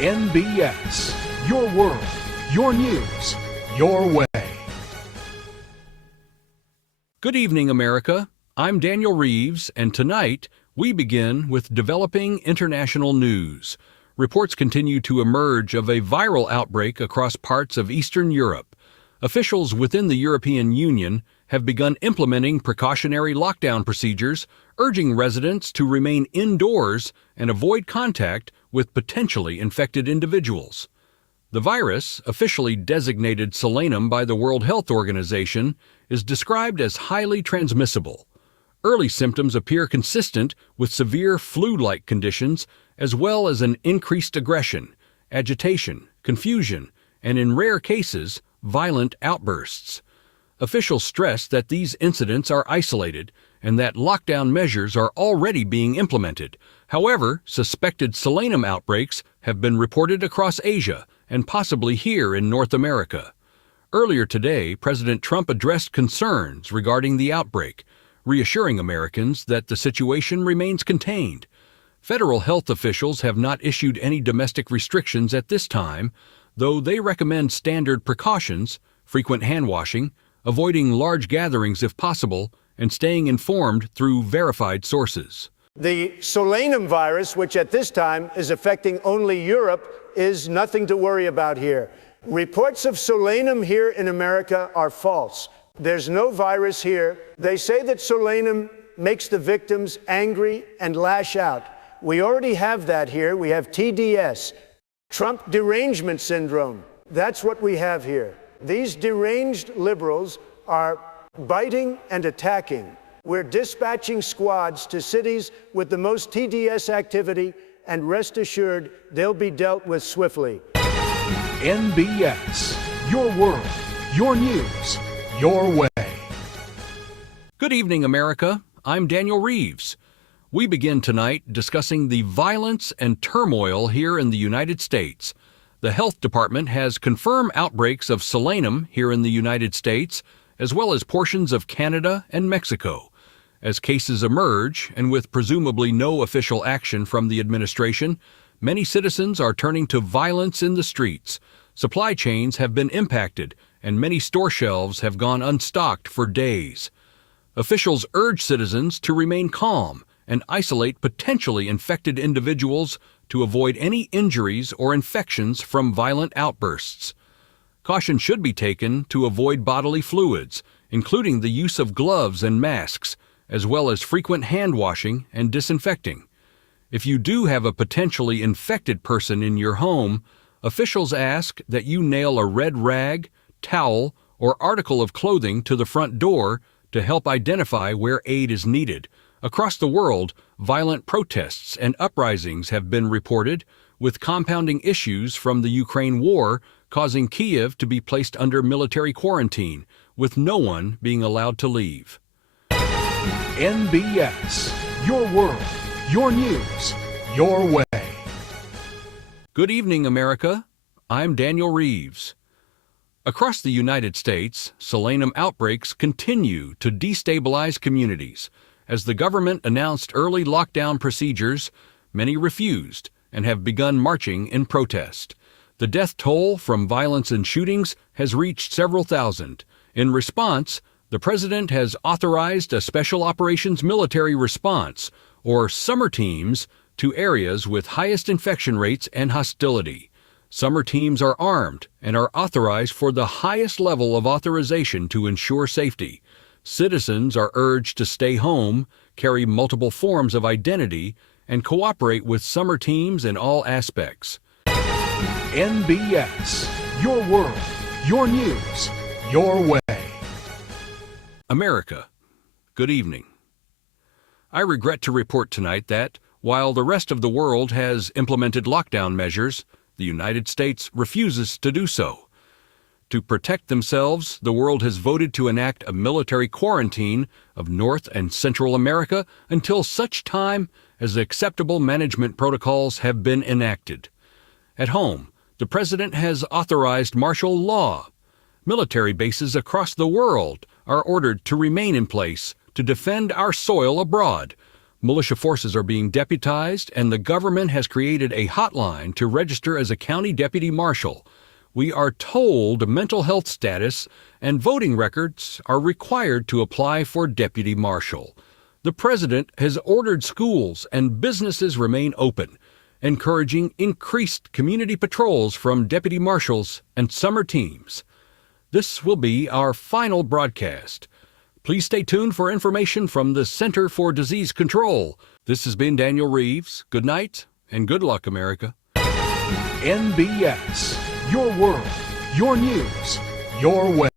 NBS, your world, your news, your way. Good evening, America. I'm Daniel Reeves, and tonight we begin with developing international news. Reports continue to emerge of a viral outbreak across parts of Eastern Europe. Officials within the European Union have begun implementing precautionary lockdown procedures, urging residents to remain indoors and avoid contact with potentially infected individuals. The virus, officially designated Solanum by the World Health Organization, is described as highly transmissible. Early symptoms appear consistent with severe flu-like conditions, as well as an increased aggression, agitation, confusion, and in rare cases, violent outbursts. Officials stress that these incidents are isolated and that lockdown measures are already being implemented. However, suspected Solanum outbreaks have been reported across Asia and possibly here in North America. Earlier today, President Trump addressed concerns regarding the outbreak, reassuring Americans that the situation remains contained. Federal health officials have not issued any domestic restrictions at this time, though they recommend standard precautions, frequent hand washing, avoiding large gatherings if possible, and staying informed through verified sources. The Solanum virus, which at this time is affecting only Europe, is nothing to worry about here. Reports of Solanum here in America are false. There's no virus here. They say that Solanum makes the victims angry and lash out. We already have that here. We have TDS, Trump derangement syndrome. That's what we have here. These deranged liberals are biting and attacking. We're dispatching squads to cities with the most TDS activity, and rest assured they'll be dealt with swiftly. NBS, your world, your news, your way. Good evening, America. I'm Daniel Reeves. We begin tonight discussing the violence and turmoil here in the United States. The Health Department has confirmed outbreaks of Solanum here in the United States, as well as portions of Canada and Mexico. As cases emerge, and with presumably no official action from the administration, many citizens are turning to violence in the streets. Supply chains have been impacted, and many store shelves have gone unstocked for days. Officials urge citizens to remain calm and isolate potentially infected individuals to avoid any injuries or infections from violent outbursts. Caution should be taken to avoid bodily fluids, including the use of gloves and masks, as well as frequent hand washing and disinfecting. If you do have a potentially infected person in your home, officials ask that you nail a red rag, towel, or article of clothing to the front door to help identify where aid is needed. Across the world, violent protests and uprisings have been reported, with compounding issues from the Ukraine war causing Kyiv to be placed under military quarantine, with no one being allowed to leave. NBS, your world, your news, your way. Good evening, America. I'm Daniel Reeves. Across the United States, Solanum outbreaks continue to destabilize communities. As the government announced early lockdown procedures, many refused and have begun marching in protest. The death toll from violence and shootings has reached several thousand. In response, the president has authorized a Special Operations Military Response, or summer teams, to areas with highest infection rates and hostility. Summer teams are armed and are authorized for the highest level of authorization to ensure safety. Citizens are urged to stay home, carry multiple forms of identity, and cooperate with summer teams in all aspects. NBS, your world, your news, your way. America, good evening. I regret to report tonight that, while the rest of the world has implemented lockdown measures, the United States refuses to do so. To protect themselves, the world has voted to enact a military quarantine of North and Central America until such time as acceptable management protocols have been enacted. At home, the president has authorized martial law. Military bases across the world are ordered to remain in place to defend our soil abroad. Militia forces are being deputized, and the government has created a hotline to register as a county deputy marshal. We are told mental health status and voting records are required to apply for deputy marshal. The president has ordered schools and businesses remain open, encouraging increased community patrols from deputy marshals and summer teams. This will be our final broadcast. Please stay tuned for information from the Center for Disease Control. This has been Daniel Reeves. Good night and good luck, America. NBS. Your world, your news, your way.